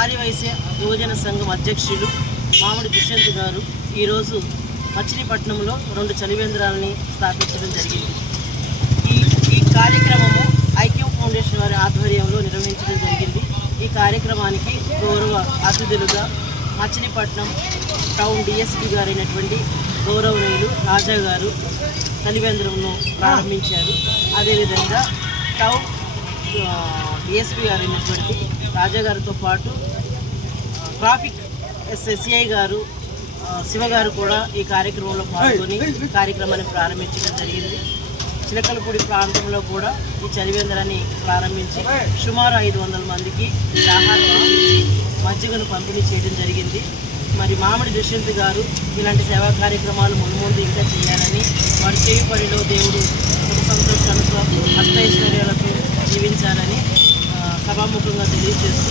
ఆర్యవైశ్య యువజన సంఘం అధ్యక్షులు మామిడి దుష్యంత్ గారు ఈరోజు మచిలీపట్నంలో 2 చలివేంద్రాలని స్థాపించడం జరిగింది. ఈ కార్యక్రమము ఐక్యూ ఫౌండేషన్ వారి ఆధ్వర్యంలో నిర్వహించడం జరిగింది. ఈ కార్యక్రమానికి గౌరవ అతిథులుగా మచిలీపట్నం టౌన్ డిఎస్పీ గారైనటువంటి గౌరవనీయులు రాజా గారు చలివేంద్రంను ప్రారంభించారు. అదేవిధంగా టౌన్ డిఎస్పీ గారైనటువంటి రాజా గారితో పాటు ట్రాఫిక్ సిఐ గారు శివగారు కూడా ఈ కార్యక్రమంలో పాల్గొని కార్యక్రమాన్ని ప్రారంభించడం జరిగింది. చిలకలపూడి ప్రాంతంలో కూడా ఈ చలివేంద్రాన్ని ప్రారంభించి సుమారు 500 మందికి ఆహారం మజ్జిగను పంపిణీ చేయడం జరిగింది. మరి మామిడి దుష్యంత్ గారు ఇలాంటి సేవా కార్యక్రమాలు ముందు ఇంకా చేయాలని, వారి చేయి పనిలో దేవుడు సుఖ సంతోషాలతో అష్టైశ్వర్యాలతో జీవించాలని సభాముఖంగా తెలియజేస్తూ